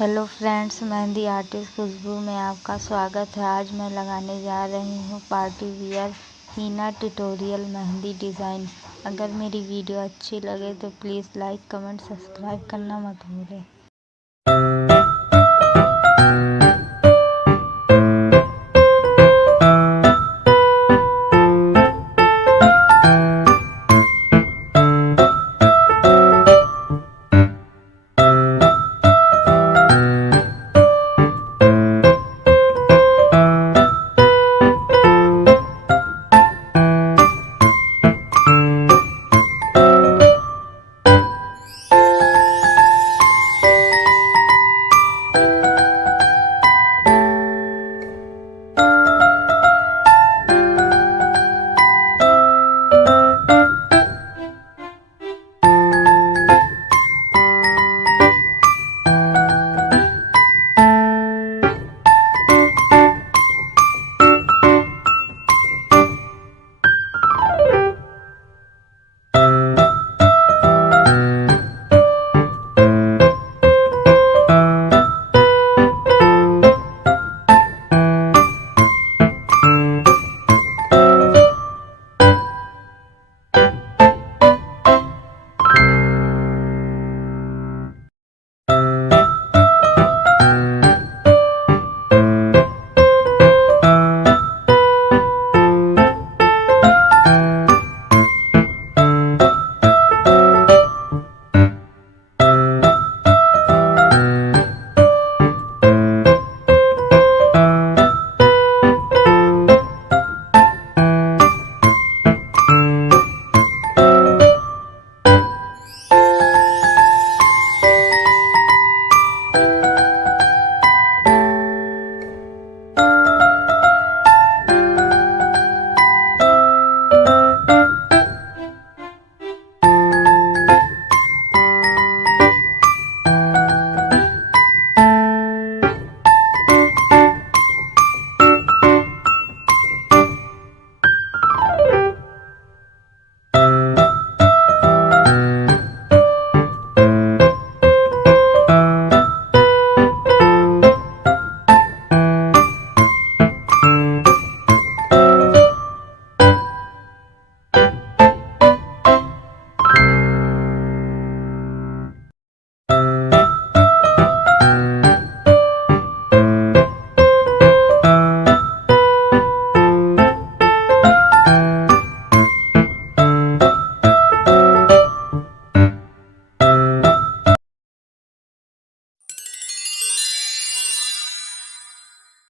Hello friends, mehndi artist Khushboo में आपका स्वागत है। आज मैं लगाने जा रही हूँ party wear Heena tutorial mehndi design. अगर मेरी वीडियो अच्छी लगे तो प्लीज़ लाइक, कमेंट, सब्सक्राइब करना मत भूलें।